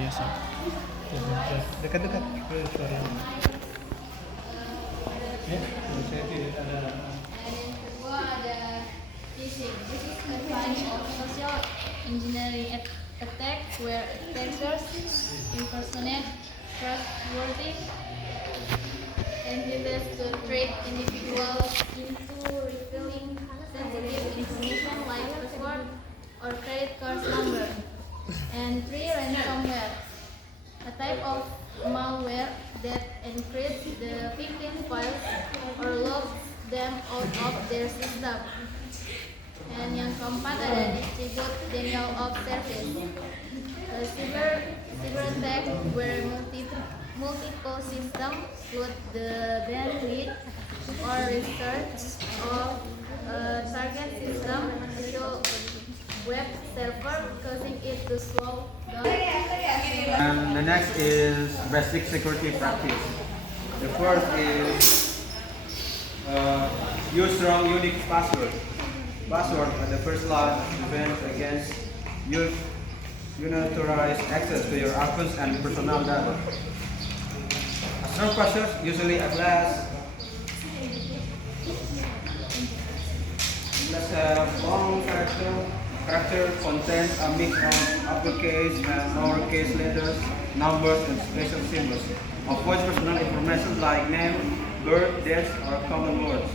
ya sih. Dekat-dekat ke suaranya. Ya, kalau saya tidak ada. And yang kedua ada phishing. This is a kind of social engineering attack where attackers impersonate trustworthy entities to trick individuals into revealing sensitive information like password or credit card number. And three, ransomware, a type of malware that encrypts the victim's files or locks them out of their system. And yang keempat ada distribute denial of service, a cyber attack where multiple systems flood the bandwidth or research of a target system to web server, causing it to slow down. And the next is basic security practice. The first is use strong unique password. Password are the first line of defense against unauthorized access to your accounts and personal data. A strong password, usually a class long character contains a mix of uppercase and lowercase letters, numbers, and special symbols. Avoid personal information like name, birth, dates, or common words.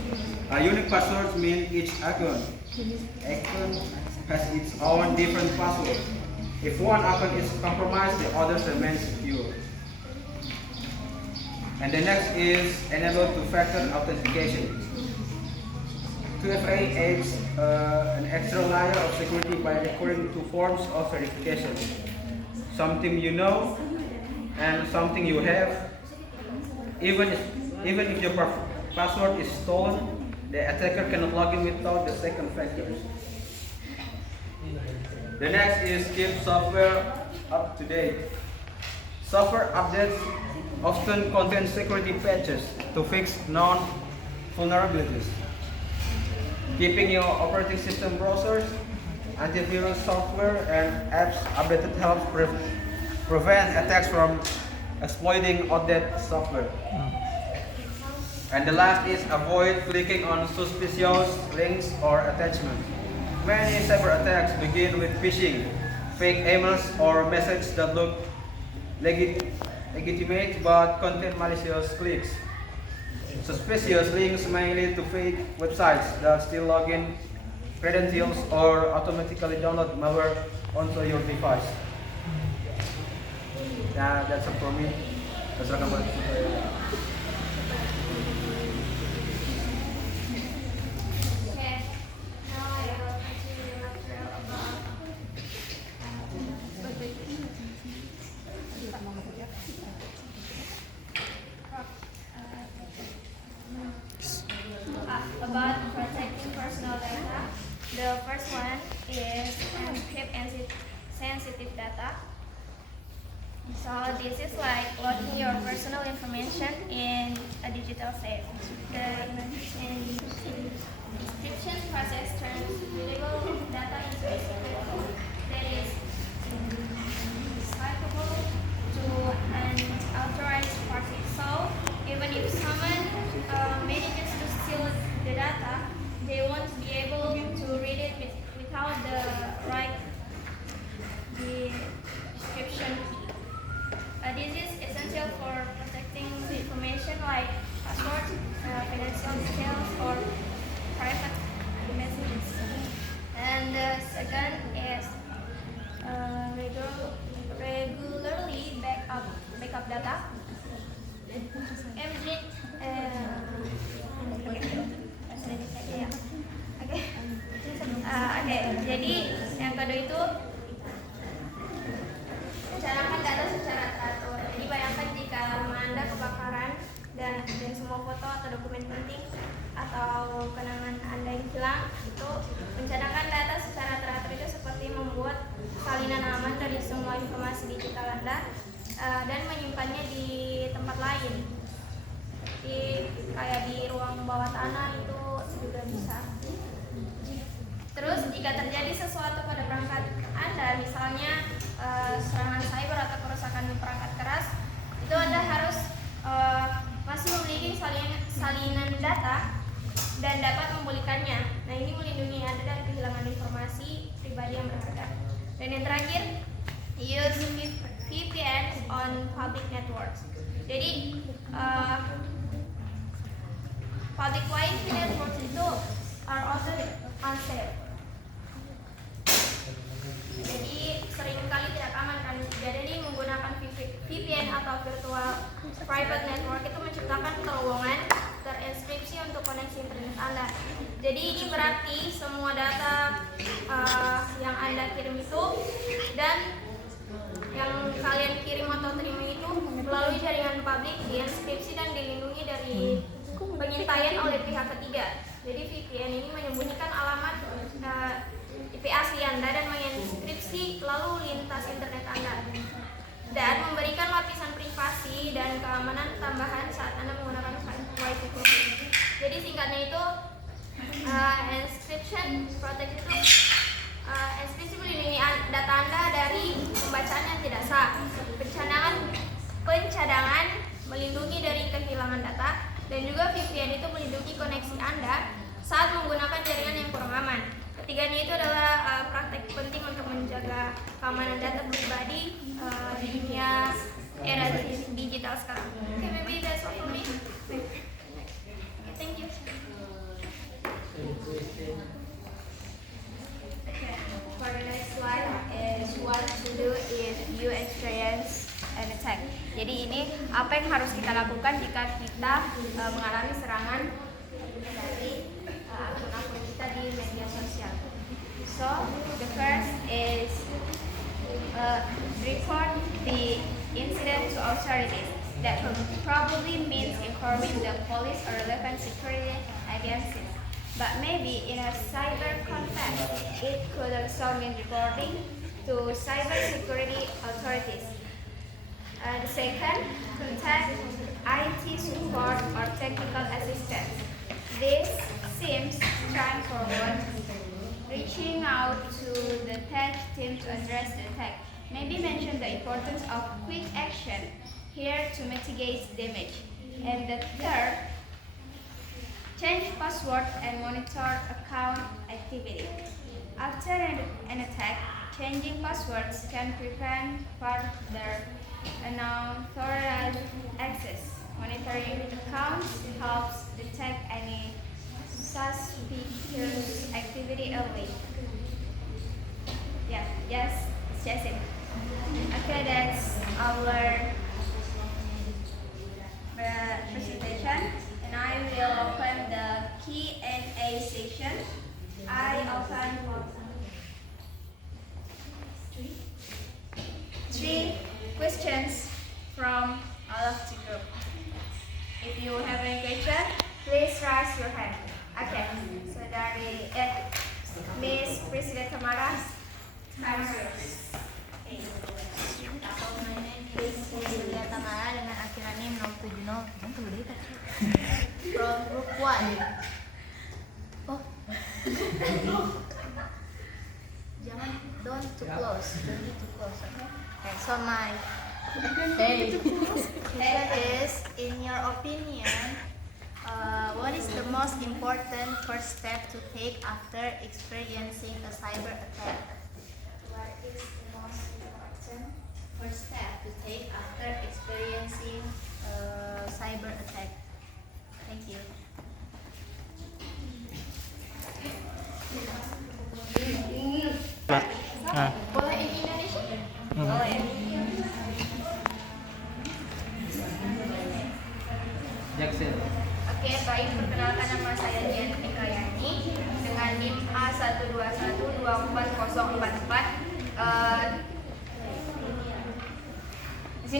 A unique password means each account has its own different password. If one account is compromised, the others remain secure. And the next is enable two-factor authentication. 2FA adds an extra layer of security by requiring two forms of verification. Something you know and something you have. Even if your password is stolen, the attacker cannot log in without the second factor. The next is keep software up to date. Software updates often contain security patches to fix known vulnerabilities. Keeping your operating system browsers, antivirus software, and apps updated helps prevent attacks from exploiting outdated software. And the last is avoid clicking on suspicious links or attachments. Many cyber attacks begin with phishing, fake emails, or messages that look legitimate but contain malicious clicks. Suspicious links may lead to fake websites that steal login credentials or automatically download malware onto your device. Yeah, that's it for me. That's Okay, now I will continue lecture about about protecting personal data. The first one is encrypt sensitive data. So this is like locking your personal information in a digital safe. The encryption process turns valuable data into a secret code that is decipherable to an authorized party. So even if someone manages to steal the data, they won't be able to read it without the right decryption key. This is essential for protecting the information like passwords, financial details, or private messages. And the second is regularly backup data. Oke, jadi yang kedua itu rencanakan data secara teratur. Jadi bayangkan jika rumah Anda kebakaran dan semua foto atau dokumen penting atau kenangan Anda yang hilang, itu rencanakan data secara teratur itu seperti membuat salinan aman dari semua informasi digital Anda dan menyimpannya di tempat lain. Kayak di ruang bawah tanah itu juga bisa. Terus jika terjadi sesuatu pada perangkat Anda, misalnya serangan cyber atau kerusakan pribadi yang berharga. Dan yang terakhir, use VPN on public networks. Jadi public Wi-Fi networks itu are often unsafe. Jadi seringkali tidak aman kan. Jadi menggunakan VPN atau virtual private network itu menciptakan terowongan terinskripsi untuk koneksi internet Anda. Jadi ini berarti semua data yang Anda kirim itu dan yang kalian kirim atau terima itu melalui jaringan publik diinskripsi dan dilindungi dari pengintaian oleh pihak ketiga. Jadi VPN ini menyembunyikan alamat IP asli Anda dan menginskripsi lalu lintas internet Anda dan memberikan lapisan privasi dan keamanan tambahan saat Anda menggunakan Wi-Fi. Jadi singkatnya itu encryption protect itu encrypsi melindungi data Anda dari pembacaan yang tidak sah. Pencadangan melindungi dari kehilangan data, dan juga VPN itu melindungi koneksi Anda saat menggunakan jaringan yang kurang aman. Ketiganya itu adalah praktek penting untuk menjaga keamanan data pribadi di dunia era digital sekarang. Okay, maybe that's all for me. Okay, thank you. Okay, for the next slide is what to do if you experience an attack. Jadi ini apa yang harus kita lakukan jika kita mengalami serangan dari akun-akun kita di media sosial. So the first is report the incident to authorities. That probably means informing the police or relevant security agencies. But maybe in a cyber context, it could also mean reporting to cybersecurity authorities. The second, contact IT support or technical assistance. This seems straightforward. Reaching out to the tech team to address the attack. Maybe mention the importance of quick action here to mitigate damage. And the third, change password and monitor account activity. After an attack, changing passwords can prevent further unauthorized access. Monitoring accounts helps detect any suspicious activity early. Yeah, yes, that's it. Okay, that's our presentation, and I will open the Q&A section. I open three questions from all of the group. If you have any question, please raise your hand. Okay, so dari Miss Presiden Tamara, time is yours. Okay. My name is Julia Tamara dengan akhiran NIM 070. From group 1. Oh. Jangan, don't too close. Don't be too close, okay? Okay, so my question is, in your opinion, what is the most important first step to take after experiencing a cyber attack? What is the most important first step to take after experiencing Cyber attack. Thank you. Nah, boleh in Indonesia? Boleh. Jackson. Oke, baik, perkenalkan nama saya Dian Ekayani dengan NIM A121240444. Di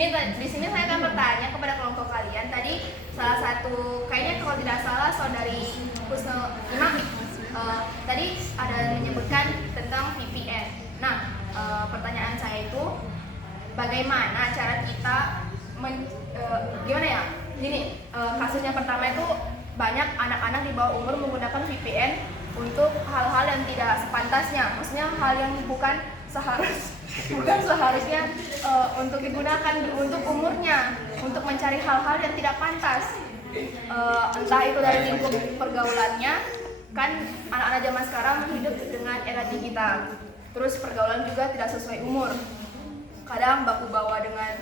sini saya akan bertanya kepada kelompok kalian. Tadi salah satu, kayaknya kalau tidak salah saudari Husnul Iman tadi ada menyebutkan tentang VPN. Nah, pertanyaan saya itu bagaimana cara kita gimana ya? Gini, kasusnya pertama itu banyak anak-anak di bawah umur menggunakan VPN untuk hal-hal yang tidak sepantasnya. Maksudnya hal yang bukan seharusnya untuk digunakan untuk umurnya, untuk mencari hal-hal yang tidak pantas. Entah itu dari lingkup pergaulannya, kan anak-anak zaman sekarang hidup dengan era digital. Terus pergaulan juga tidak sesuai umur. Kadang baku bawa dengan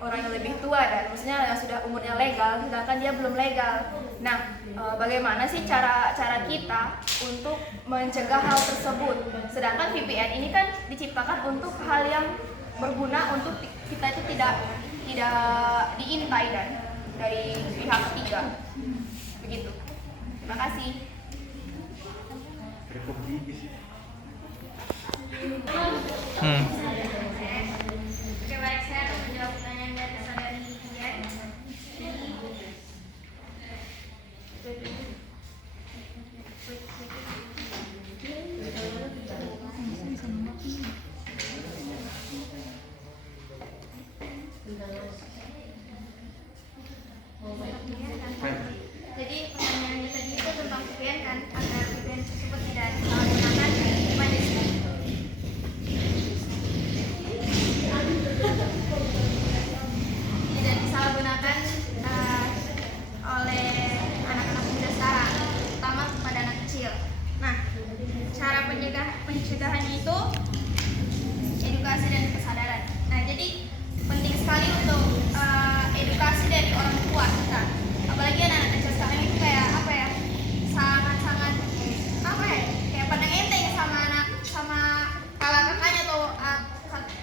orang yang lebih tua dan maksudnya yang sudah umurnya legal, sedangkan dia belum legal. Nah, bagaimana sih cara kita untuk mencegah hal tersebut? Sedangkan VPN ini kan diciptakan untuk hal yang berguna untuk kita itu tidak diintai dari pihak ketiga. Begitu. Terima kasih. Oke, baik, saya akan menjawab pertanyaan dari saudari Dian. Jadi pertanyaannya tadi itu tentang VPN kan, agar VPN tersebut tidak disalahgunakan, gimana sih? Tidak disalahgunakan oleh anak-anak muda sekarang, terutama kepada anak kecil. Nah, cara pencegahannya itu edukasi dan kesadaran. Nah, jadi penting sekali untuk edukasi dari orang tua kita. Apalagi anak-anak kecil sekarang itu kayak apa ya, sangat-sangat apa ya, kayak pandang enteng sama kakak-kakaknya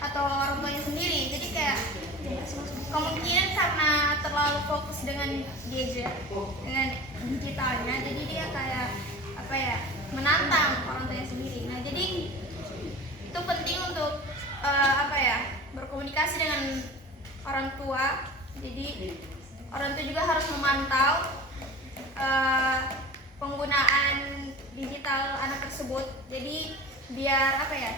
atau orang tuanya sendiri. Jadi kayak kemungkinan karena terlalu fokus dengan gadget, dengan digitalnya, jadi dia kayak apa ya, menantang orang tuanya sendiri. Nah, jadi itu penting untuk apa ya, berkomunikasi dengan orang tua. Jadi orang tua juga harus memantau penggunaan digital anak tersebut. Jadi biar apa ya,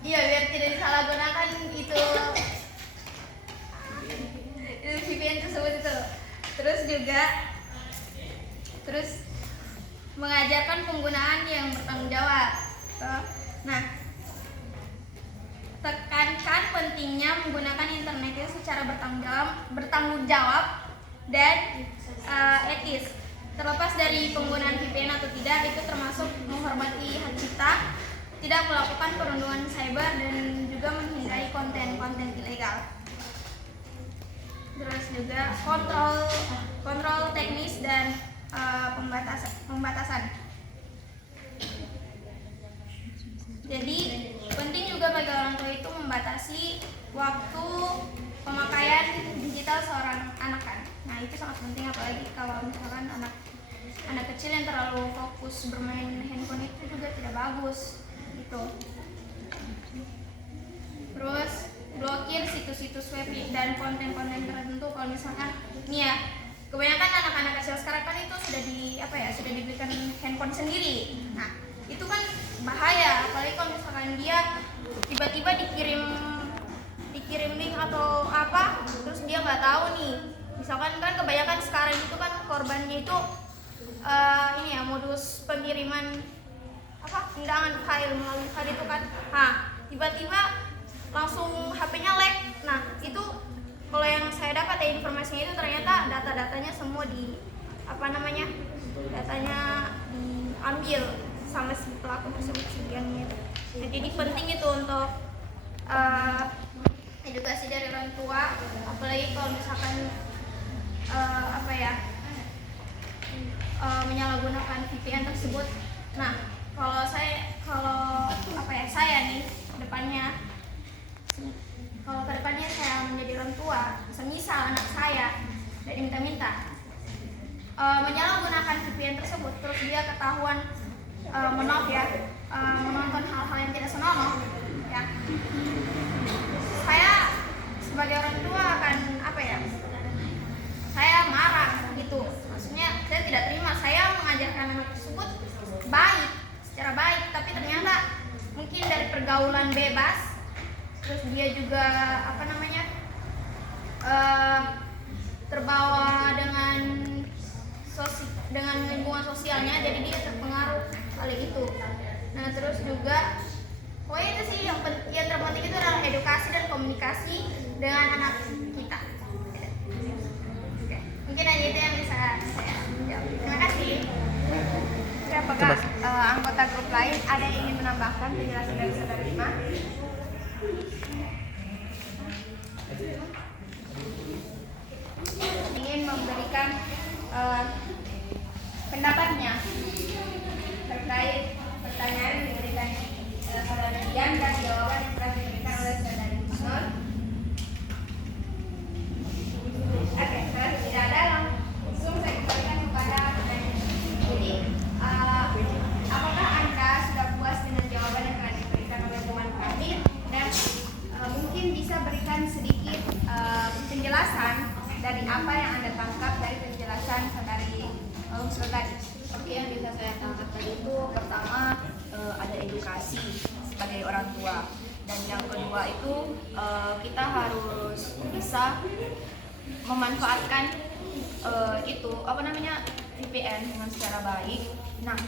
biar tidak disalahgunakan itu VPN tersebut itu. Terus mengajarkan penggunaan yang bertanggung jawab. Nah, tekankan pentingnya menggunakan internet itu secara bertanggung jawab dan etis. Terlepas dari penggunaan VPN atau tidak, itu termasuk menghormati hak cipta, tidak melakukan perundungan cyber, dan juga menghindari konten-konten ilegal. Terus juga kontrol teknis dan pembatasan. Jadi penting juga bagi orang tua itu membatasi waktu pemakaian digital seorang anak kan. Nah, itu sangat penting, apalagi kalau misalkan anak kecil yang terlalu fokus bermain handphone itu juga tidak bagus gitu. Terus blokir situs-situs web dan konten-konten tertentu. Kalau misalkan nih ya, kebanyakan anak-anak kecil sekarang kan itu sudah dibelikan handphone sendiri. Nah, itu kan bahaya, apalagi kalau misalkan dia tiba-tiba dikirim link atau apa, terus dia nggak tahu nih. Misalkan kan kebanyakan sekarang itu kan korbannya itu modus pengiriman undangan file melalui file itu kan. Nah, tiba-tiba langsung HP-nya lag. Nah, itu kalau yang saya dapat ya informasinya itu ternyata data-datanya semua datanya diambil sama si pelaku tersebut sebagiannya. Nah, jadi penting itu untuk edukasi dari orang tua, apalagi kalau misalkan menyalahgunakan VPN tersebut. Nah, kalau saya nih kalau kedepannya saya menjadi orang tua, semisal anak saya dari minta-minta menyalahgunakan VPN tersebut, terus dia ketahuan menonton hal-hal yang tidak senonoh, ya, saya sebagai orang tua akan saya marah gitu. Maksudnya saya tidak terima, saya mengajarkan anak tersebut secara baik, tapi ternyata mungkin dari pergaulan bebas, terus dia juga terbawa dengan lingkungan sosialnya, jadi dia terpengaruh oleh itu. Nah, terus juga itu sih yang terpenting itu adalah edukasi dan komunikasi dengan anak kita. Oke. Mungkin hanya itu yang bisa saya jawab. Terima kasih. apakah anggota grup lain ada yang ingin menambahkan penjelasan dari saudara Rima? Ingin memberikan pendapatnya terkait pertanyaan yang diberikan saudara Dian dan jawaban yang telah diberikan oleh saudara Isnur. Oke, kalau tidak ada langsung saya kembalikan kepada pertanyaan. Jadi, apakah Anda sudah puas dengan jawaban yang telah diberikan oleh teman kami dan mungkin bisa berikan sedikit penjelasan dari apa yang Anda tangkap dari penjelasan saudari Unsur tadi? Oke, yang bisa saya tangkap tadi itu pertama ada edukasi sebagai orang tua, dan yang kedua itu kita harus bisa memanfaatkan itu VPN dengan secara baik. Nah,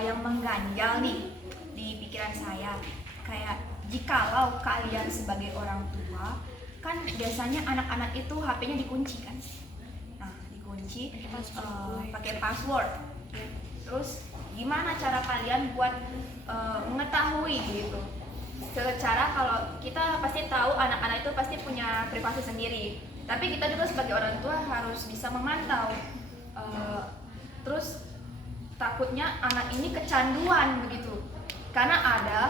yang mengganjal nih di pikiran saya, kayak jikalau kalian sebagai orang tua kan biasanya anak-anak itu HP-nya dikunci kan. Nah, dikunci pakai password. Terus gimana cara kalian buat mengetahui gitu? Secara kalau kita pasti tahu anak-anak itu pasti punya privasi sendiri, tapi kita juga sebagai orang tua harus bisa memantau. Terus takutnya anak ini kecanduan begitu, karena ada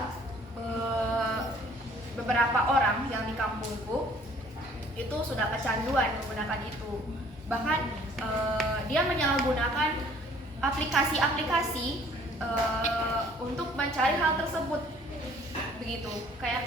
beberapa orang yang di kampungku itu sudah kecanduan menggunakan itu. Bahkan dia menyalahgunakan aplikasi-aplikasi untuk mencari hal tersebut begitu. Kayak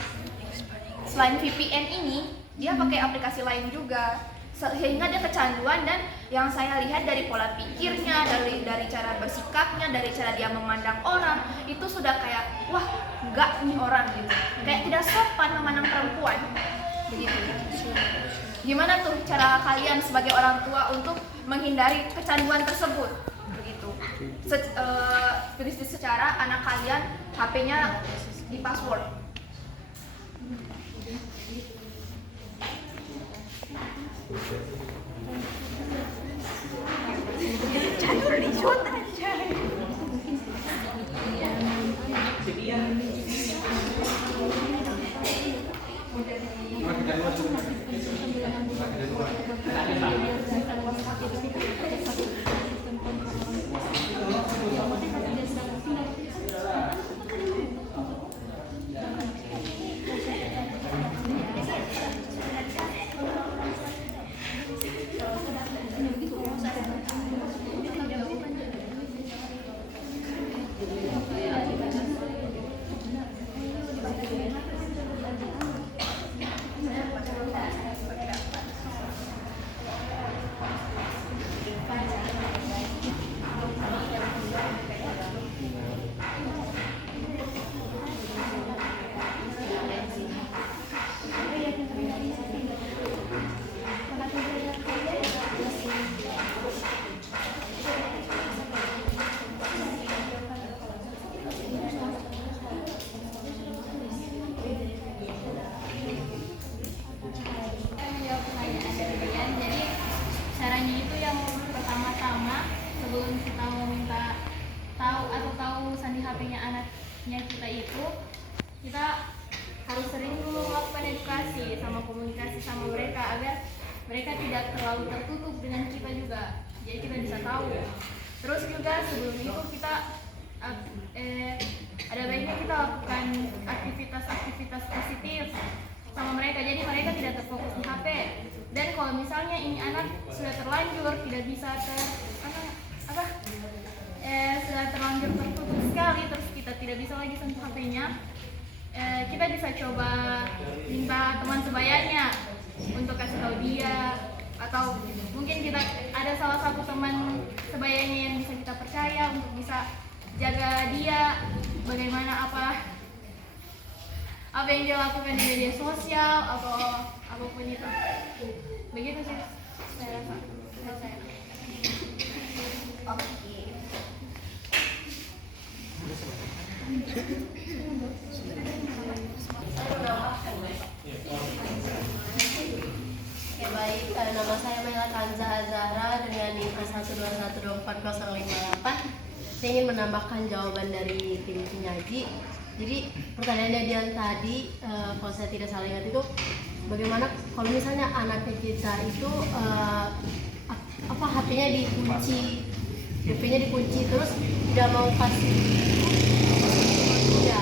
selain VPN ini dia pakai aplikasi lain juga, sehingga dia kecanduan. Dan yang saya lihat dari pola pikirnya, dari cara bersikapnya, dari cara dia memandang orang, itu sudah kayak wah enggak nih orang gitu, kayak tidak sopan memandang perempuan begitu. Gimana tuh cara kalian sebagai orang tua untuk menghindari kecanduan tersebut begitu? Secara anak kalian HP-nya di password. sebelum kita mau minta tahu atau tahu sandi HP-nya anaknya kita itu, kita harus sering dulu melakukan edukasi sama komunikasi sama mereka agar mereka tidak terlalu tertutup dengan kita juga, jadi kita bisa tahu. Terus juga sebelum itu kita ada baiknya kita lakukan aktivitas-aktivitas positif sama mereka, jadi mereka tidak terfokus di HP. Dan kalau misalnya ini anak sudah terlanjur tidak bisa sudah terlanjur tertutup sekali, terus kita tidak bisa lagi sentuh HP-nya, kita bisa coba minta teman sebayanya untuk kasih tahu dia, atau mungkin kita ada salah satu teman sebayanya yang bisa kita percaya untuk bisa jaga dia, bagaimana apa yang dia lakukan di media sosial atau apapun itu. Begitu sih saya rasa. Oke. Oke, baik, nama saya Mela Kanza Azara dengan NIM A121240558. saya ingin menambahkan jawaban dari tim penyaji. Jadi pertanyaannya Dian tadi, kalau saya tidak salah ingat itu, bagaimana kalau misalnya anaknya kita itu HP-nya dikunci, HP-nya dikunci terus tidak mau kasih, ya,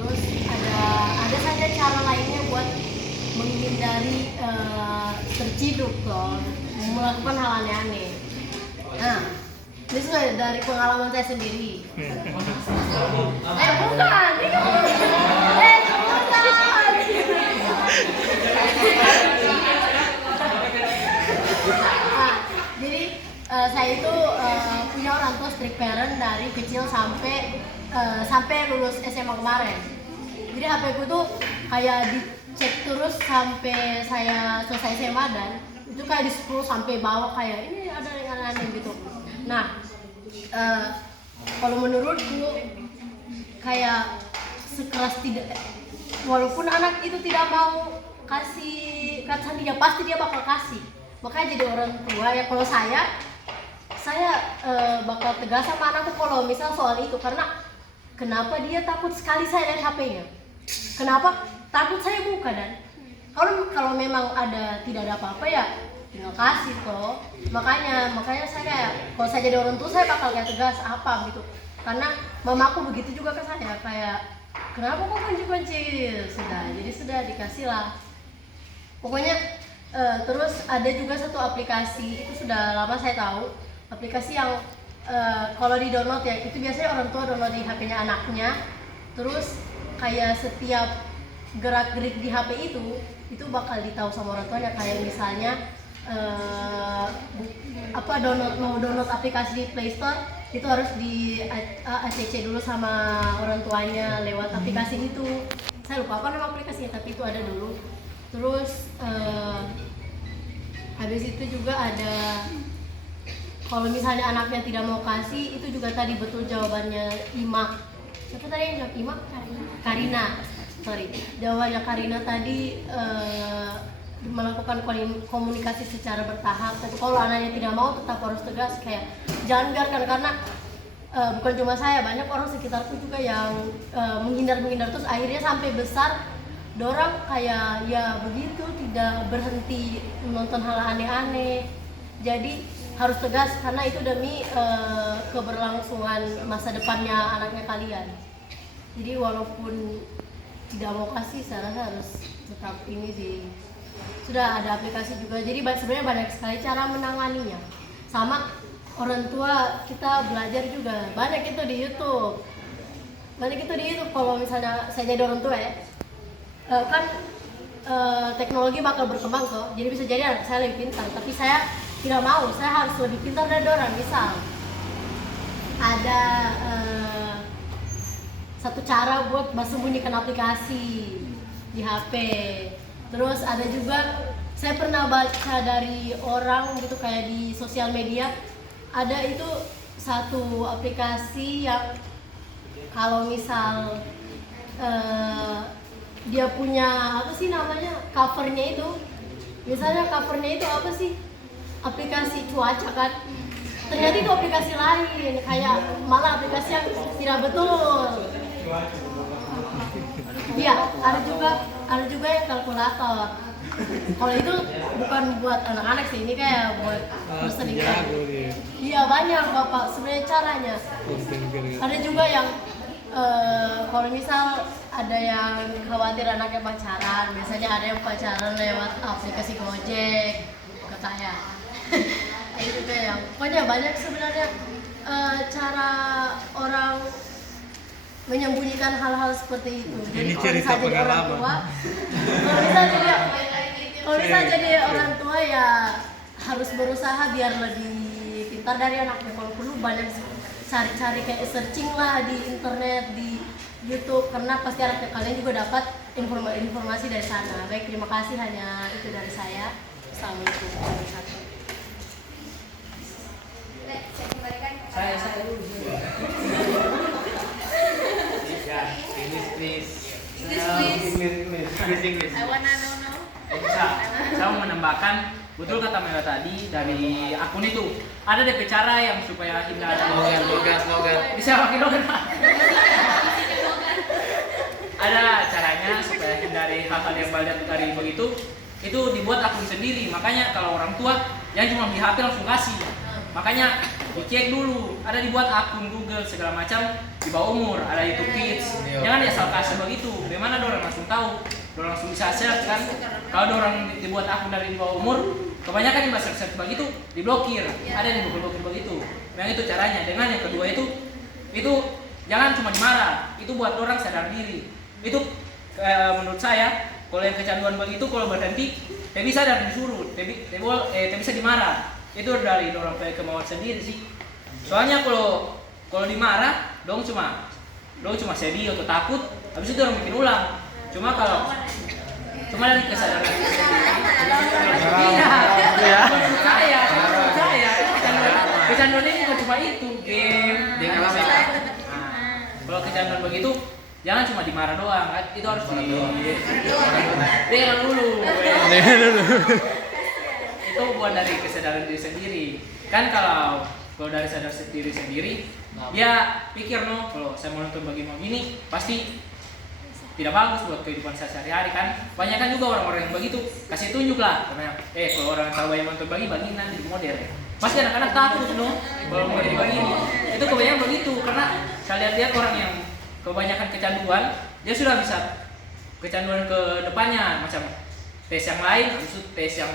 terus ada saja cara lainnya buat menghindari terciduk toh, melakukan hal aneh-aneh. Nah, ini sudah dari pengalaman saya sendiri. Bukan, ini bukan. Jadi saya itu punya orang tua strict parent dari kecil sampai lulus SMA kemarin. Jadi HP ku tuh kayak dicek terus sampai saya selesai SMA, dan itu kayak di scroll sampai bawah kayak ini ada yang aneh gitu. Nah, kalau menurutku kayak sekeras tidak, walaupun anak itu tidak mau kasih kata dia, pasti dia bakal kasih. Makanya jadi orang tua ya, kalau saya bakal tegas sama anakku kalau misal soal itu, karena kenapa dia takut sekali saya lihat HP-nya? Kenapa? Takut saya buka, dan kalau memang tidak ada apa-apa ya tinggal kasih toh. Makanya saya kayak, kalau saya jadi orang tua saya bakal kayak tegas apa gitu, karena mamaku begitu juga ke saya, kayak kenapa kok kunci-kunci, sudah dikasih lah pokoknya. Terus ada juga satu aplikasi, itu sudah lama saya tahu, aplikasi yang kalau di download ya, itu biasanya orang tua download di HP-nya anaknya, terus kayak setiap gerak-gerik di HP itu bakal ditahu sama orang tuanya. Kayak misalnya mau download aplikasi di Play Store, itu harus di ACC dulu sama orang tuanya lewat aplikasi itu. Saya lupa apa nama aplikasinya, tapi itu ada dulu. Terus habis itu juga ada, kalau misalnya anaknya tidak mau kasih, itu juga tadi betul jawabannya Ima. Siapa tadi yang jawab? Ima? Karina. Sorry. Jawabannya Karina tadi, melakukan komunikasi secara bertahap. Tapi kalau anaknya tidak mau, tetap harus tegas, kayak jangan biarkan, karena bukan cuma saya, banyak orang sekitarku juga yang menghindar terus akhirnya sampai besar dorang kayak ya begitu, tidak berhenti menonton hal aneh-aneh. Jadi harus tegas, karena itu demi keberlangsungan masa depannya anaknya kalian. Jadi walaupun tidak mau kasih, saya rasa harus tetap ini sih. Sudah ada aplikasi juga, jadi sebenarnya banyak sekali cara menanganinya. Sama orang tua kita belajar juga, banyak itu di YouTube. Kalau misalnya saya jadi orang tua ya, kan teknologi bakal berkembang kok, jadi bisa jadi anak saya lebih pintar, tapi saya tidak mau, saya harus lebih pintar dari orang. Misal ada satu cara buat sembunyikan aplikasi di HP. Terus ada juga, saya pernah baca dari orang gitu, kayak di sosial media ada itu satu aplikasi yang kalau misal dia punya apa sih namanya, covernya itu, misalnya covernya itu apa sih, aplikasi cuaca kan, ternyata itu aplikasi lain, kayak malah aplikasi yang tidak betul. Iya, ada juga yang kalkulator. Kalau itu bukan buat anak-anak sih, ini kayak buat perselingkuhan. Iya, banyak Bapak sebenarnya caranya. Ada juga yang kalau misal ada yang khawatir anaknya pacaran, biasanya ada yang pacaran lewat aplikasi Gojek, kata saya. Itu kayak pokoknya banyak sebenarnya cara orang menyembunyikan hal-hal seperti itu. Jadi kalau bisa jadi orang tua, kalau bisa jadi orang tua ya harus berusaha biar lebih pintar dari anaknya. Kalau perlu banyak cari-cari, kayak searching lah di internet, di YouTube, karena pasti anaknya kalian juga dapat informasi dari sana. Baik, terima kasih, hanya itu dari saya. Assalamualaikum warahmatullahi wabarakatuh. Saya kembalikan Saya dulu. Please. English. I wanna know. Saya mau menambahkan betul kata Mela tadi, dari akun itu ada DP cara yang supaya hindari bisa pakai logan. Ada caranya supaya hindari hal-hal yang banyak dari begitu. Itu dibuat akun sendiri. Makanya kalau orang tua yang cuma beli HP langsung kasih. Makanya dicek dulu, ada dibuat akun Google segala macam di bawah umur, ada YouTube Kids. Jangan asal kasih begitu. Bagaimana orang langsung tahu, orang langsung bisa search kan. Kalau orang dibuat akun dari di bawah umur, kebanyakan yang search begitu diblokir. Ada yang diblokir begitu. Memang itu caranya. Dengan yang kedua itu jangan cuma dimarah. Itu buat orang sadar diri. Itu menurut saya kalau yang kecanduan begitu kalau berhenti, dia bisa dan disuruh, dia bisa dimarah. Itu dari orang punya kemauan sendiri sih. Soalnya kalau dimarah, dong cuma sedih atau takut, habis itu orang bikin ulang. Cuma dari kesadaran diri sendiri. Iya. Menurut saya kecanduan ini bukan cuma itu game. Kalau kecanduan begitu, jangan cuma dimarah doang, itu harus dengar dulu. Itu buat dari kesadaran diri sendiri. Kan kalau dari sadar diri sendiri, ya pikir kalau saya mau nonton begini pasti tidak bagus buat kehidupan saya sehari-hari kan. Banyak kan juga orang-orang yang begitu, kasih tunjuk lah. Kalau orang tahu yang nonton begini nanti model. Pasti anak-anak takut kalau mau jadi begini. Itu kebanyakan begitu karena saya lihat orang yang kebanyakan kecanduan, dia sudah bisa kecanduan ke depannya, macam tes yang lain, habis itu tes yang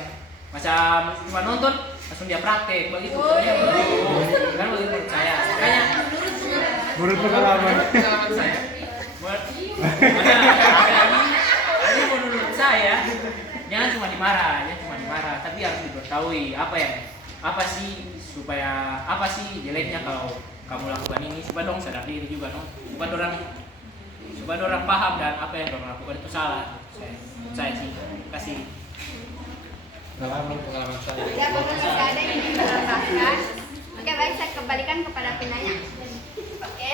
macam cuma nonton, langsung dia praktek begitu. Kan begitu menurut saya. Makanya Menurut pengalaman saya. Jadi menurut saya jangan cuma dimarah, tapi harus diberitahui apa sih jeleknya kalau kamu lakukan ini, supaya dong sadar diri juga supaya orang paham dan apa yang orang lakukan itu salah. Saya sih kasih pengalaman saya. Ya, pokoknya tidak ada yang ditambahkan. Oke, baik, saya kembalikan kepada penanya. Oke,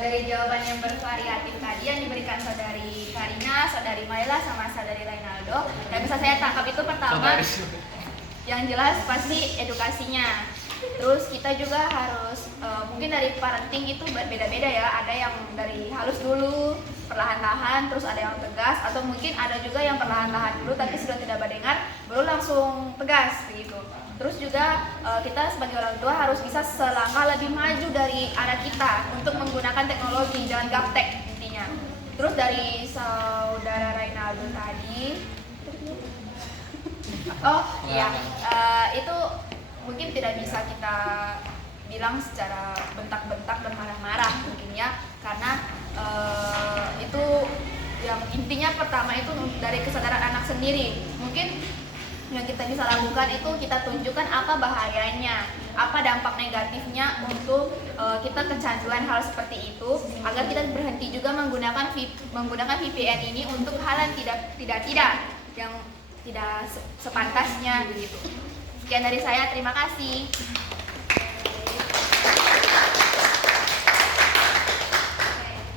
dari jawaban yang bervariatif tadi yang diberikan saudari Karina, saudari Maila, sama saudari Reynaldo, yang bisa saya tangkap itu pertama, yang jelas pasti edukasinya. Terus kita juga harus mungkin dari parenting itu berbeda-beda ya. Ada yang dari halus dulu, perlahan-lahan, terus ada yang tegas, atau mungkin ada juga yang perlahan-lahan dulu tapi sudah tidak mendengar, baru langsung tegas begitu. Terus juga kita sebagai orang tua harus bisa selangkah lebih maju dari arah kita untuk menggunakan teknologi, jangan gaptek intinya. Terus dari saudara Reynaldo tadi, itu mungkin tidak bisa kita bilang secara bentak-bentak dan marah-marah mungkin ya, karena itu yang intinya pertama itu dari kesadaran anak sendiri. Mungkin yang kita bisa lakukan itu kita tunjukkan apa bahayanya, apa dampak negatifnya untuk kita kecanduan hal seperti itu, agar kita berhenti juga menggunakan VPN ini untuk hal yang yang tidak sepantasnya begitu. Sekian dari saya, terima kasih.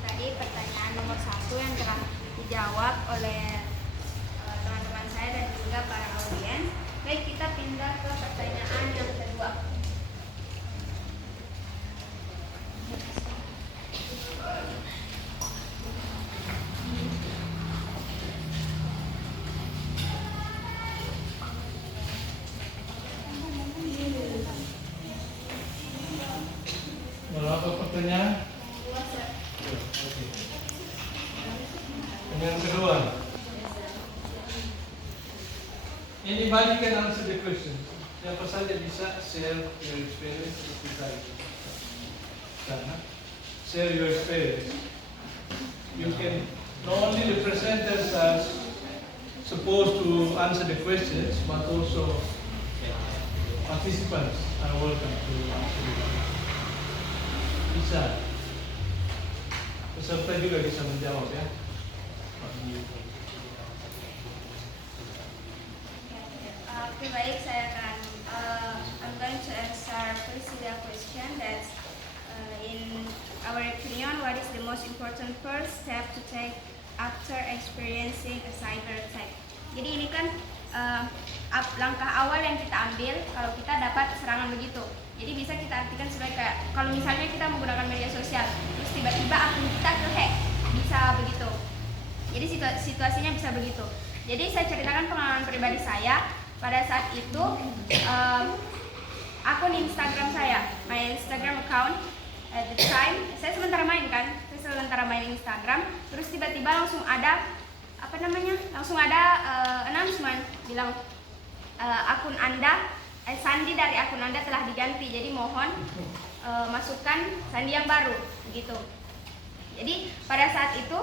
Tadi pertanyaan nomor 1 yang telah dijawab oleh teman-teman saya dan juga para audiens. Baik, kita pindah ke pertanyaan yang kedua. Apa pertanyaan? Yang kedua. Anybody can answer the question. Siapa saja bisa share your experience with kita. Share your experience. You can, not only the presenters are supposed to answer the questions, but also participants are welcome to answer the questions. Bisa. Peserta juga bisa menjawab ya. Oke, baik, saya akan I'm going to answer Priscilla question that in our opinion, what is the most important first step to take after experiencing a cyber attack? Jadi ini kan langkah awal yang kita ambil kalau kita dapat serangan begitu. Jadi bisa kita artikan sebagai kayak kalau misalnya kita menggunakan media sosial, terus tiba-tiba akun kita ke-hack, bisa begitu. Jadi situasinya bisa begitu. Jadi saya ceritakan pengalaman pribadi saya pada saat itu. Akun Instagram saya, my Instagram account at the time, saya sementara main Instagram, terus tiba-tiba langsung ada announcement bilang akun Anda, sandi dari akun Anda telah diganti, jadi mohon masukkan sandi yang baru, gitu. Jadi pada saat itu,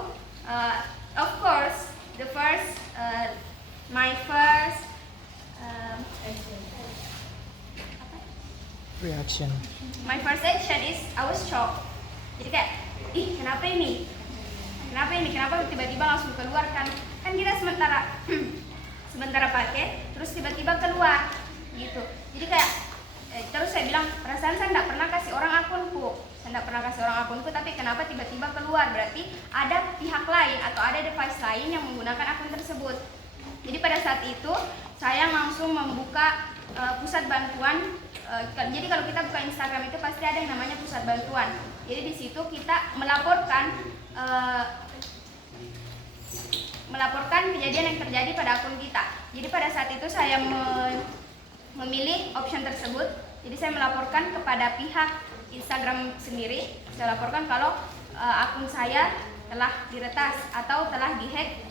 of course, my first action is I was shocked. Jadi kayak, kenapa ini? Kenapa tiba-tiba langsung keluar kan? Kan kita sementara pakai, terus tiba-tiba keluar, gitu. Jadi kayak, terus saya bilang, perasaan saya tidak pernah kasih orang akunku, tapi kenapa tiba-tiba keluar? Berarti ada pihak lain atau ada device lain yang menggunakan akun tersebut. Jadi pada saat itu, saya langsung membuka pusat bantuan. Jadi kalau kita buka Instagram itu pasti ada yang namanya pusat bantuan. Jadi di situ kita melaporkan kejadian yang terjadi pada akun kita. Jadi pada saat itu saya memilih option tersebut. Jadi saya melaporkan kepada pihak Instagram sendiri. Saya laporkan kalau akun saya telah diretas atau telah dihack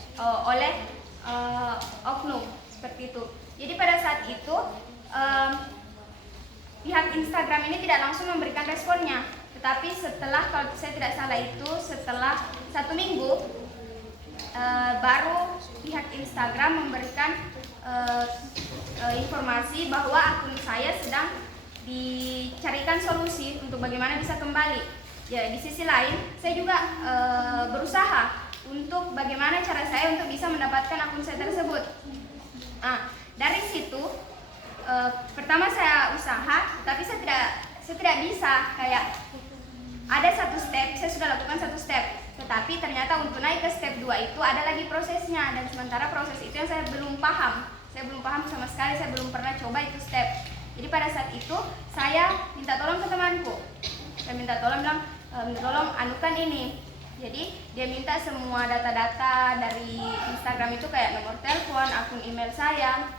oleh oknum, seperti itu. Jadi pada saat itu pihak Instagram ini tidak langsung memberikan responnya, tetapi setelah, kalau saya tidak salah itu setelah 1 minggu baru pihak Instagram memberikan informasi bahwa akun saya sedang dicarikan solusi untuk bagaimana bisa kembali. Ya, di sisi lain saya juga berusaha untuk bagaimana cara saya untuk bisa mendapatkan akun saya tersebut. Nah, dari situ pertama saya usaha, tapi saya tidak bisa, kayak ada 1 step, saya sudah lakukan 1 step, tetapi ternyata untuk naik ke step 2 itu ada lagi prosesnya, dan sementara proses itu yang saya belum paham sama sekali, saya belum pernah coba itu step. Jadi pada saat itu saya minta tolong ke temanku, saya minta tolong anukan ini. Jadi dia minta semua data-data dari Instagram itu kayak nomor telepon, akun email saya,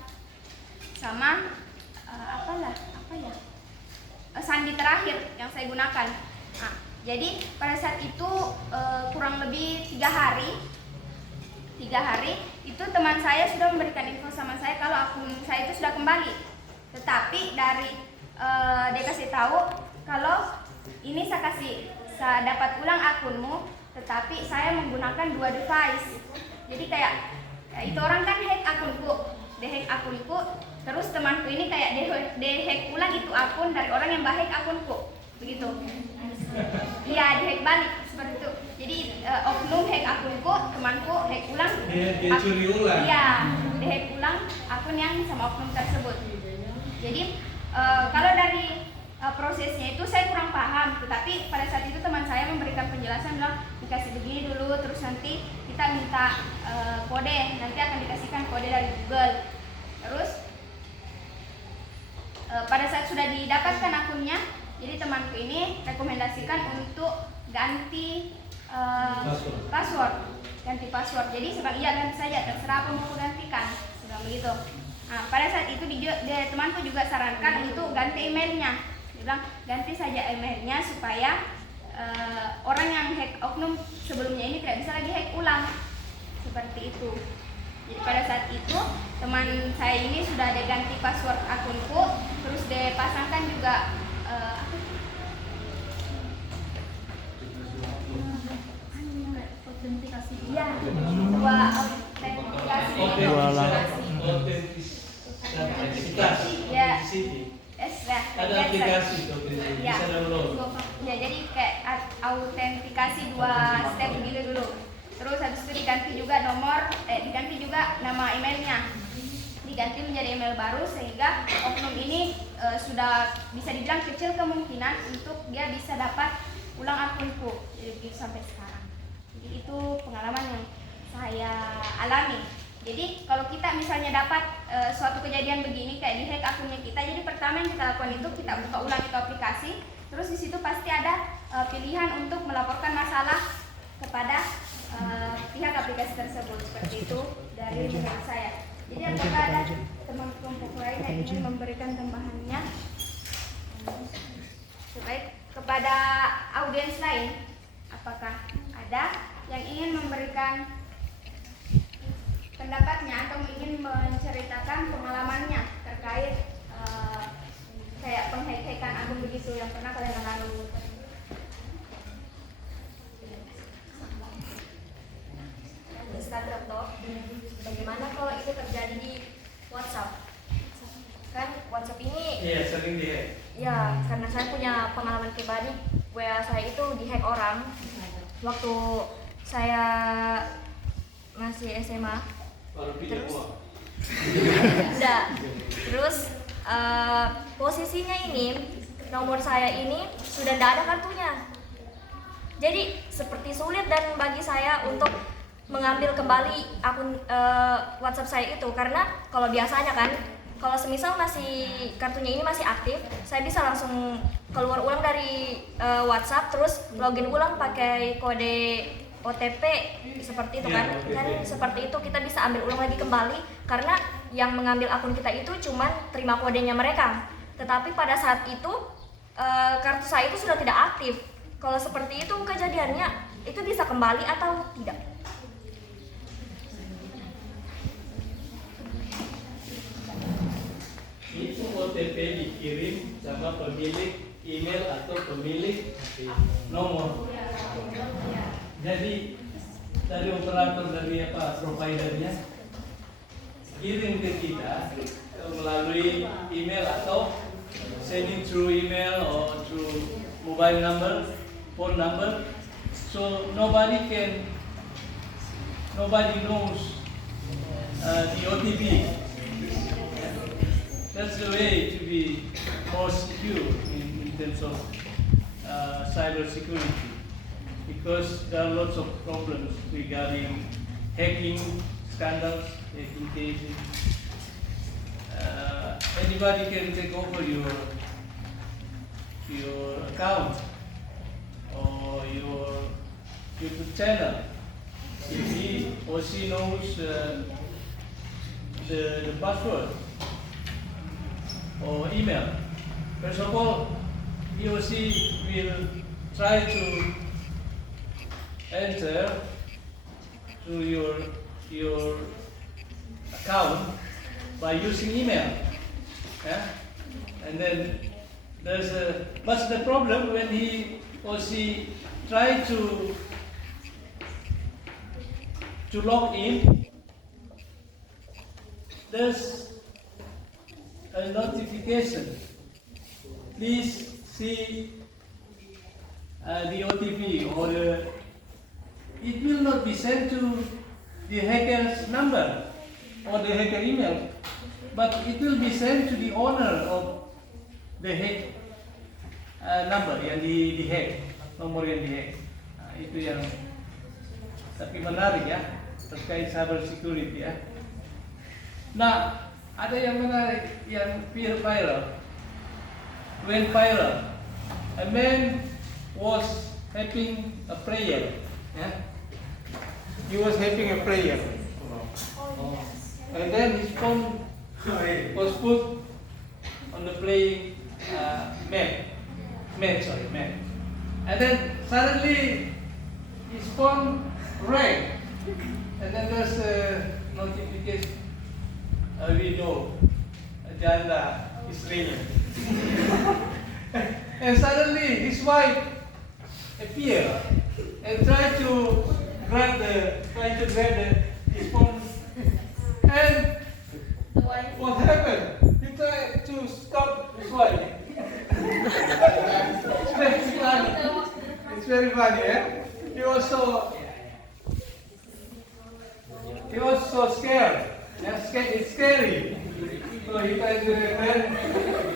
sama sandi terakhir yang saya gunakan. Nah, jadi pada saat itu kurang lebih 3 hari itu teman saya sudah memberikan info sama saya kalau akun saya itu sudah kembali. Tetapi dari dia kasih tahu kalau ini saya dapat ulang akunmu, tetapi saya menggunakan 2 device. Jadi kayak itu orang kan hack akunku, terus temanku ini kayak hack ulang itu akun dari orang yang hack akunku, begitu. Iya, hack balik seperti itu. Jadi oknum hack akunku, temanku hack ulang. Dia curi ulang. Iya, hack ulang akun yang sama oknum tersebut. Jadi kalau dari prosesnya itu saya kurang paham, tetapi pada saat itu teman saya memberikan penjelasan, bilang dikasih begini dulu, terus nanti kita minta kode, nanti akan dikasihkan kode dari Google. Terus pada saat sudah didapatkan akunnya, jadi temanku ini rekomendasikan untuk ganti password. Jadi sebab ganti saja, terserah apa mau gantikan, sudah begitu. Nah, pada saat itu temanku juga sarankan untuk ganti emailnya. Dia bilang ganti saja emailnya supaya orang yang hack oknum sebelumnya ini tidak bisa lagi hack ulang, seperti itu. Jadi pada saat itu teman saya ini sudah ada ganti password akunku, terus dia pasangkan juga autentikasi. Iya, dua autentikasi. Ya. Ada aplikasi tuh, bisa download. Ya, jadi kayak autentikasi 2 step gitu dulu. Terus habis itu diganti juga nama emailnya. Diganti menjadi email baru sehingga oknum ini sudah bisa dibilang kecil kemungkinan untuk dia bisa dapat ulang akunku. Jadi begitu sampai sekarang. Jadi itu pengalaman yang saya alami Jadi kalau kita misalnya dapat suatu kejadian begini kayak di hack akunnya kita, jadi pertama yang kita lakukan itu kita buka ulang itu aplikasi, terus di situ pasti ada pilihan untuk melaporkan masalah kepada pihak aplikasi tersebut. Seperti itu dari menurut saya. Jadi apakah ada teman kelompok lain yang ingin memberikan tambahannya? Baik, kepada audiens lain, apakah ada yang ingin memberikan pendapatnya atau ingin menceritakan pengalamannya terkait kayak penghack-hackan akun begitu yang pernah kalian alami? Instagram toh, bagaimana kalau itu terjadi di WhatsApp? Kan WhatsApp ini Iya, sering dihack. ya, karena saya punya pengalaman pribadi, WA saya itu dihack orang waktu saya masih SMA. Baru pindah Terus? uang. Enggak. Terus posisinya ini nomor saya ini sudah tidak ada kartunya. Jadi seperti sulit dan bagi saya untuk mengambil kembali akun WhatsApp saya itu, karena kalau biasanya kan kalau semisal masih kartunya ini masih aktif, saya bisa langsung keluar ulang dari WhatsApp terus login ulang pakai kode OTP seperti itu kan. Iya, Kan OTP. seperti itu kita bisa ambil ulang lagi kembali karena yang mengambil akun kita itu cuman terima kodenya mereka. Tetapi pada saat itu kartu saya itu sudah tidak aktif. Kalau seperti itu kejadiannya, itu bisa kembali atau tidak? Itu OTP dikirim sama pemilik email atau pemilik nomor. Jadi dari operator dari providernya kirim ke kita melalui email atau sending through email or through mobile number, phone number. So nobody knows the OTP. That's the way to be more secure in terms of cyber security, because there are lots of problems regarding hacking scandals, hacking cases. Anybody can take over your account or your YouTube channel if he or she knows the password or email. First of all, he or she will try to enter to your account by using email. Yeah? And then what's the problem when he or she try to log in? There's a notification. Please see the OTP or it will not be sent to the hacker's number or the hacker email, but it will be sent to the owner of the hack number yang di-hack, nomor yang di-hack. Nah, itu yang tapi menarik ya terkait cyber security ya. Nah, ada yang menarik yang viral. Went viral. A man was having a prayer. Yeah? He was having a prayer. And then his phone was put on the playing mat. And then suddenly his phone rang. And then there's a notification. A widow, a janda is ringing. And suddenly his wife appeared and tried to grab his phone. And what happened? He tried to stop his wife. It's very funny, eh? He was so scared. Yeah, it's scary. So he tried to then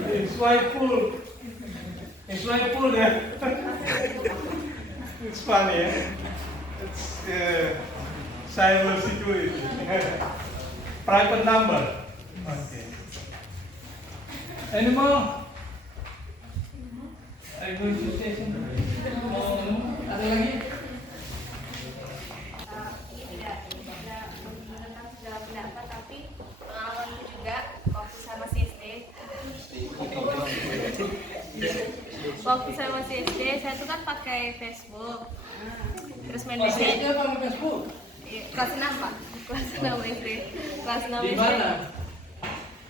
his wife pulled there. It's funny, eh? It's cyber security. private number. Okay. Any more? Are you going to say something? Ada lagi? Ini tidak menentang segala pendapat, tapi pengalamanku juga waktu saya masih SD. Waktu saya masih SD, saya tuh kan pakai Facebook, terus main Masih Facebook. ada apa Facebook? Kelas 6 Pak, kelas 6 SD. Kelas 6 Di SD. mana?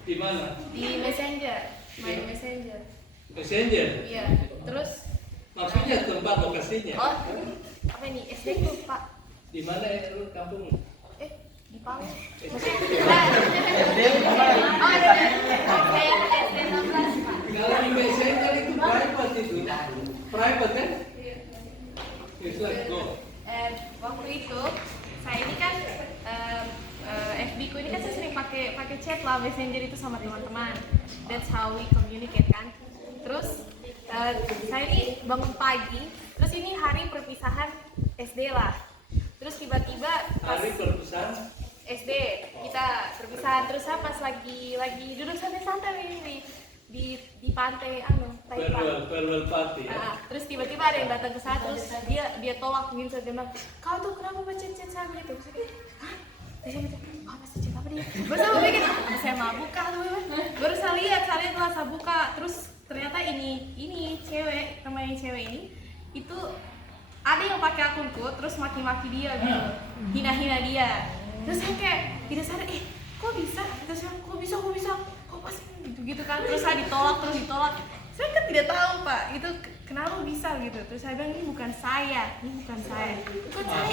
Di mana? Di Messenger, main Messenger. Messenger. Iya, terus Maksudnya tempat lokasinya. oh apa ini SD tuh Pak? Di mana lu kampung? Di Palu. Oh, ada SD 16 Pak. Kalau di Messenger itu private itu. Private kan? Yes, let's go. Waktu itu saya ini kan FB ku ini kan saya sering pakai chat lah Messenger itu sama teman-teman. That's how we communicate kan. Terus saya ini bangun pagi, terus ini hari perpisahan SD lah. Terus tiba-tiba pas Hari perpisahan. SD kita perpisahan, terus saya pas lagi duduk santai-santai ini di pantai Taipan. Farewell party ya. Nah, terus tiba-tiba ada yang datang ke saya, terus dia tolak gitu, dia bilang, kau tuh kenapa baca chat saya begitu? Terus saya, hah? Terus saya baca, oh baca chat apa dia? Baru saya pikir, saya mau buka tuh, baru saya lihat lah saya buka, terus ternyata ini cewek, temannya cewek ini, itu ada yang pakai akunku, terus maki-maki dia gitu, hina-hina dia. Terus saya kayak tidak sadar, kok bisa? Terus saya, kok bisa? Kok pas gitu kan? Terus saya ditolak. Saya kan tidak tahu Pak, itu kenapa bisa gitu. Terus saya bilang ini bukan saya. Bukan saya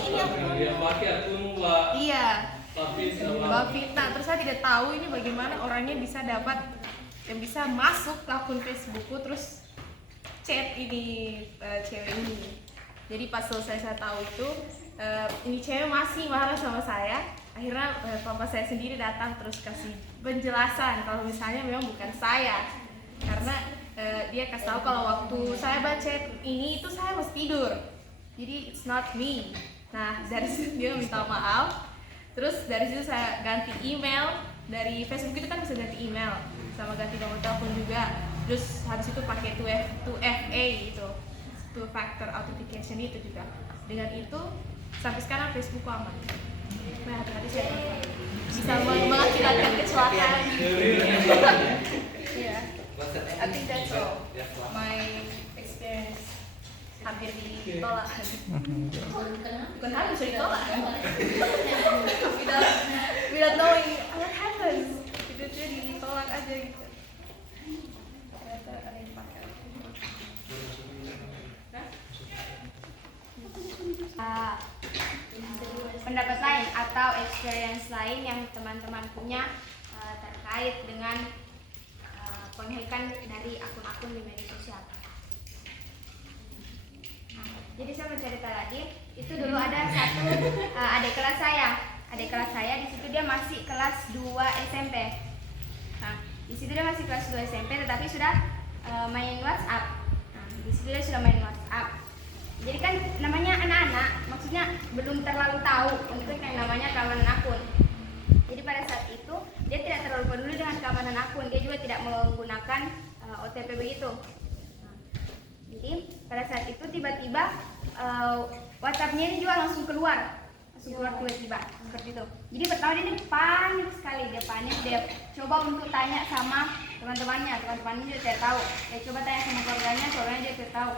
ini aku. Dia pakai akun Mbak. Iya. Mbak Fitnah. Terus saya tidak tahu ini bagaimana orangnya bisa dapat yang bisa masuk ke akun Facebookku terus chat ini cewek ini. Jadi pas selesai saya tahu itu ini cewek masih marah sama saya. Akhirnya papa saya sendiri datang terus kasih penjelasan kalau misalnya memang bukan saya, karena dia kasih tahu kalau waktu saya baca ini itu saya masih tidur, jadi it's not me. Nah dari situ dia minta maaf, terus dari situ saya ganti email, dari Facebook itu kan bisa ganti email sama ganti nomor telepon juga, terus habis itu pakai 2FA itu, two factor authentication itu juga. Dengan itu sampai sekarang Facebookku aman. Nah, hati-hati saya bisa mengakibatkan kecelakaan. Iya. I think that's all. My experience hampir ditolak. Bukan hampir bisa ditolak. Without knowing what happens. Itu dia ditolak aja gitu. Ternyata ada yang pakai. Pendapat lain atau experience lain yang teman-teman punya terkait dengan penghacken dari akun-akun di media sosial. Nah, jadi saya bercerita lagi, itu dulu ada satu adik kelas saya di situ dia masih kelas 2 SMP. Nah, di situ dia masih kelas 2 SMP tetapi sudah main WhatsApp. Nah, di situ dia sudah main WhatsApp. Jadi kan namanya anak-anak, maksudnya belum terlalu tahu untuk yang namanya keamanan akun. Jadi pada saat itu dia tidak terlalu peduli dengan keamanan akun, dia juga tidak menggunakan OTP begitu. Nah, jadi pada saat itu tiba-tiba WhatsApp-nya ini juga langsung keluar tiba-tiba seperti itu. Jadi pertama dia panik sekali, dia coba untuk tanya sama teman-temannya juga tidak tahu. Dia coba tanya sama keluarganya dia tidak tahu.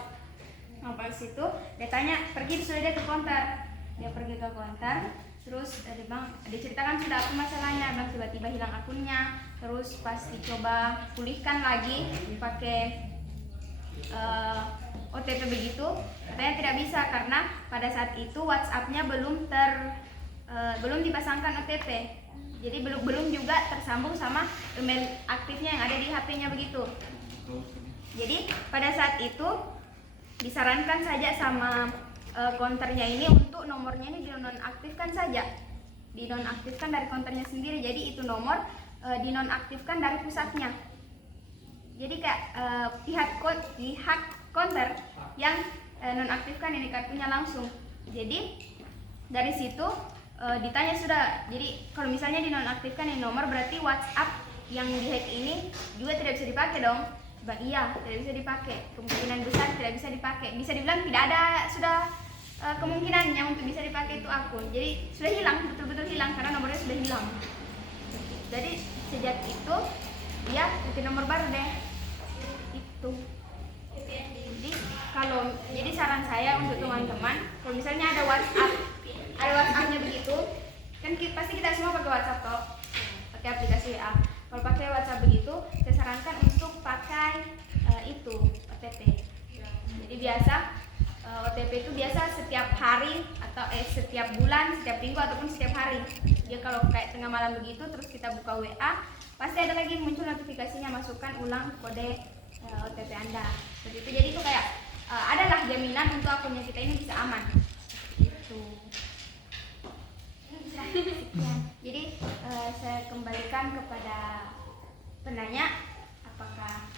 Nah, pas itu dia tanya, sudah dia ke counter. Dia pergi ke counter, terus dia ceritakan sudah apa masalahnya, bang tiba-tiba hilang akunnya. Terus pas dicoba pulihkan lagi pakai OTP begitu, katanya tidak bisa karena pada saat itu WhatsApp-nya belum dipasangkan OTP. Jadi belum juga tersambung sama email aktifnya yang ada di HP-nya begitu. Jadi pada saat itu disarankan saja sama konternya ini untuk nomornya ini dinonaktifkan saja, dinonaktifkan dari konternya sendiri. Jadi itu nomor dinonaktifkan dari pusatnya. Jadi kayak pihak konter yang nonaktifkan ini kartunya langsung. Jadi dari situ ditanya sudah. Jadi kalau misalnya dinonaktifkan ini nomor, berarti WhatsApp yang dihack ini juga tidak bisa dipakai dong. Bang, iya, tidak bisa dipakai. Kemungkinan besar tidak bisa dipakai. Bisa dibilang tidak ada sudah kemungkinannya untuk bisa dipakai itu akun. Jadi sudah hilang, betul-betul hilang karena nomornya sudah hilang. Jadi sejak itu dia bikin nomor baru deh. Itu. Jadi saran saya untuk teman-teman, kalau misalnya ada WhatsApp-nya begitu, kan pasti kita semua pakai WhatsApp toh, pakai aplikasi WA. Kalau pakai WhatsApp begitu, saya sarankan untuk pakai itu OTP. Jadi biasa OTP itu biasa setiap hari atau setiap bulan, setiap minggu ataupun setiap hari. Dia kalau kayak tengah malam begitu, terus kita buka WA, pasti ada lagi muncul notifikasinya, masukkan ulang kode OTP Anda. Seperti itu. Jadi itu kayak adalah jaminan untuk akunnya kita ini bisa aman. Itu. Sekian. Jadi saya kembalikan kepada penanya, apakah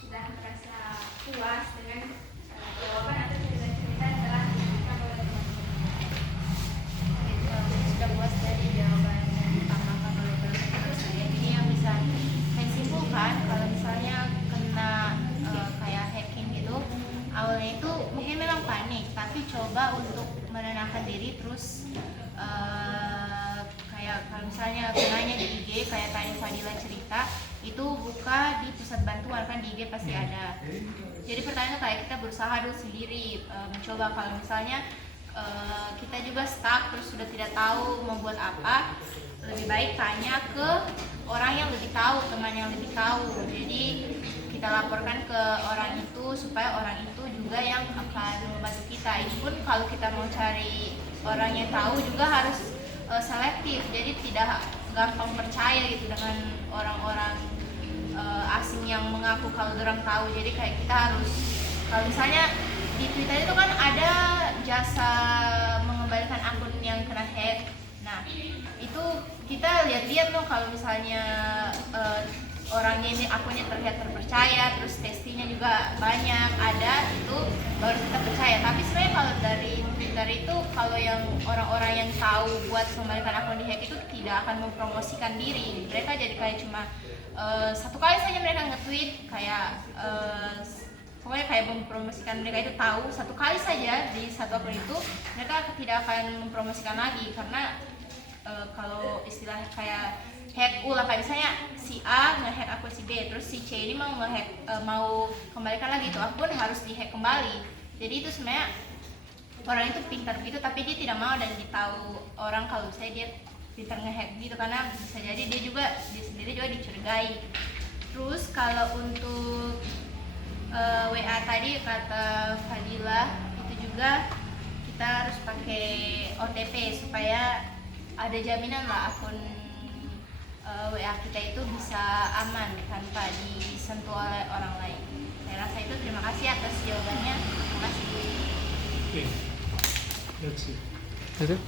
sudah merasa puas dengan jawaban atau cerita-cerita yang telah diberikan oleh teman-teman? Sudah puas dari jawaban yang ditambahkan oleh teman-teman saya. Jadi yang bisa saya simpulkan, kalau misalnya kena kayak hacking gitu, awalnya itu mungkin memang panik, tapi coba untuk menenangkan diri, terus kayak kalau misalnya gunanya di IG kayak tadi Fadila cerita, itu buka di pusat bantuan, kan di IG pasti ada. Jadi pertanyaan kayak kita berusaha dulu sendiri, mencoba kalau misalnya kita juga stuck terus sudah tidak tahu mau buat apa, lebih baik tanya ke orang yang lebih tahu, teman yang lebih tahu. Jadi kita laporkan ke orang itu supaya orang itu juga yang akan membantu kita. Ini pun kalau kita mau cari orang yang tahu juga harus selektif, jadi tidak gampang percaya gitu dengan orang-orang asing yang mengaku kalau orang tahu. Jadi kayak kita harus, kalau misalnya di Twitter itu kan ada jasa mengembalikan akun yang kena hack. Nah itu kita lihat-lihat tuh kalau misalnya orangnya ini akunnya terlihat terpercaya, terus testinya juga banyak ada, itu baru kita percaya. Tapi sebenarnya kalau dari Twitter itu, kalau yang orang-orang yang tahu buat mengembalikan akun di hack itu tidak akan mempromosikan diri. Mereka jadi kayak cuma satu kali saja mereka nge-tweet kayak pokoknya kayak mempromosikan, mereka itu tahu satu kali saja di satu akun itu, mereka tidak akan mempromosikan lagi. Karena kalau istilah kayak hack ulah, kayak misalnya si A nge-hack akun si B, terus si C ini mau nge-hack, mau kembalikan lagi itu akun, harus di-hack kembali. Jadi itu sebenarnya orang itu pintar gitu, tapi dia tidak mau dan ditahu orang kalau misalnya dia pintar nge-hack gitu, karena bisa jadi dia sendiri juga dicurigai. Terus kalau untuk WA tadi kata Fadila, itu juga kita harus pakai OTP supaya ada jaminan lah akun WA kita itu bisa aman tanpa disentuh oleh orang lain. Saya rasa itu. Terima kasih atas jawabannya. Terima kasih. Okay. That's it. Is it?